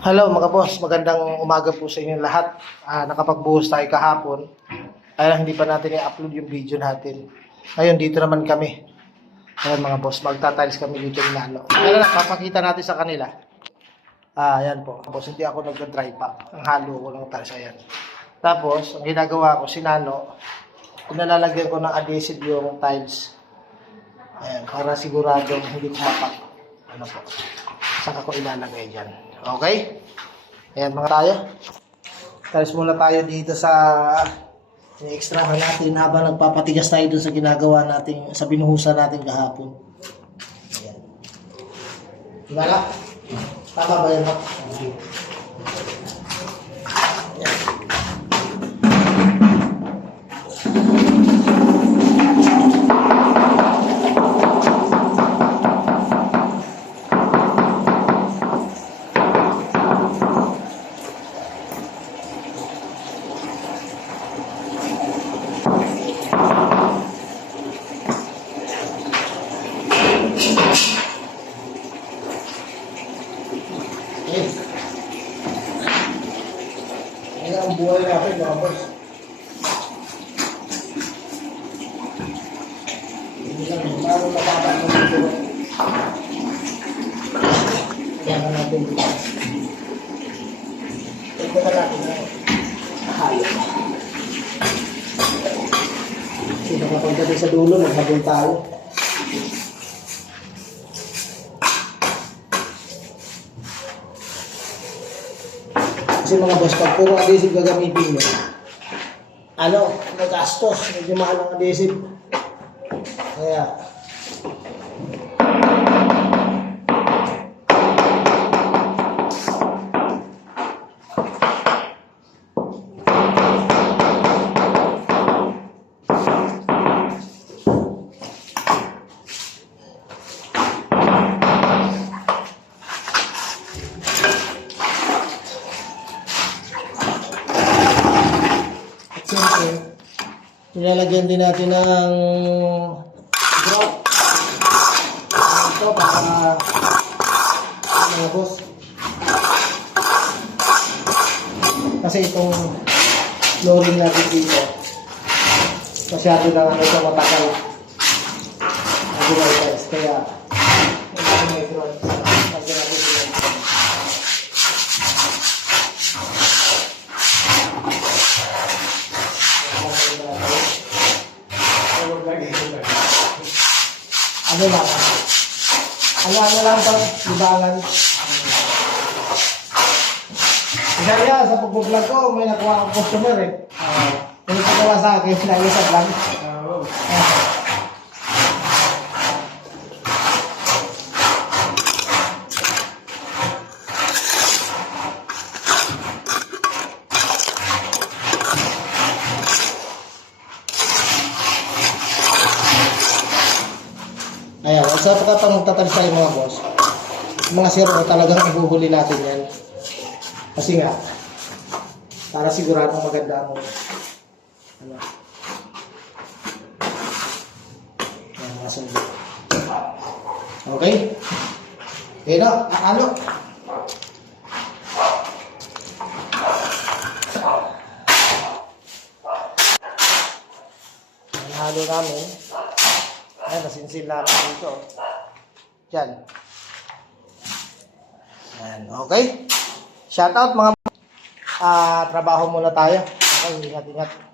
Hello mga boss, magandang umaga po sa inyo lahat. Nakapagbuhos tayo kahapon. Kaya hindi pa natin i-upload yung video natin. Ngayon, dito naman kami. Ayan mga boss, magtatiles kami dito ng Nano. Kaya papakita natin sa kanila. Ayan po. Boss, hindi ako nagka-dry pack. Ang halo ko ng tiles, ayan. Tapos, ang ginagawa ko, si Nano, pinalalagyan ko ng adhesive yung tiles. Ayan, para siguradong hindi kumapak. Ano po. Saka ko ilalagay dyan. Okay? Ayan mga tayo. Talis muna tayo dito sa extrahan natin habang nagpapatigas tayo dun sa ginagawa natin, sa binuhusan natin kahapon. Ayan. Diba? Tama ba yan? Okay. Ayan ang buhay natin mga boss. Hindi lang, bago mababa ng dito. Kaya na natin dito. Ito na natin na halo. Kasi nakapagdating sa dulo, maghabol tayo. Kasi mga boss, pag puro adhesive gagamitin nyo, magastos, medyo mahal ang adhesive. Kaya, nilalagyan din natin ng drop. Ito para mga boss. Kasi itong flooring natin dito, masyado na ito matagal. Kaya may front. Ano lang? Ano lang pang libangan. Kaya sa pag-vlog ko, may nakuha akong customer eh. May nagpagawa sa akin, sinayosat lang. Ayan, sa pagkatang magtatalis tayo mga boss, mga zero talagang ihuhuli natin yan. Kasi nga, para sigurado maganda ang ayan, mga sundo. Okay? Okay na, ano? Ang halo namin. Ayan, nasinsin namin dito. Diyan. Ayan, okay. Shout out mga trabaho muna tayo. Okay, ingat-ingat.